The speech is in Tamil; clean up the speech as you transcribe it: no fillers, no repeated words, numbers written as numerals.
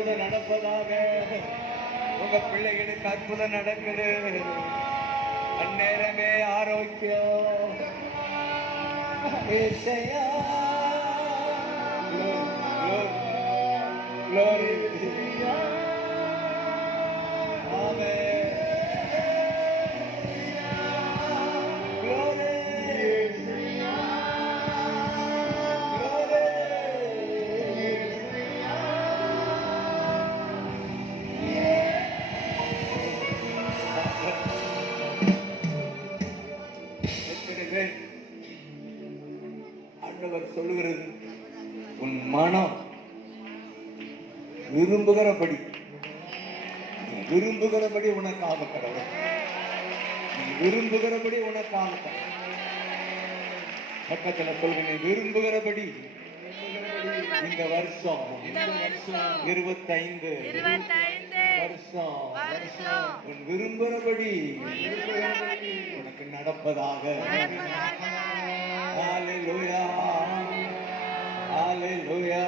அற்புதம் நடப்பதாக. உங்க பிள்ளைகளுக்கு அற்புதம் நடக்குது. அந்நேரமே ஆரோக்கியம். ஏசையா glory amen glory ஆண்டவர் சொல்லுகிறது, உன் மனம் விரும்புகிறபடி உனக்காக கடவுள், நீ விரும்புகிறபடி உனக்காக பக்கத்துல சொல்லுங்க, நீ விரும்புகிறபடி இந்த வருஷம் 25 வருஷம் உன் விரும்புகிறபடி உனக்கு நடப்பதாக. ஹalleluya ஹalleluya.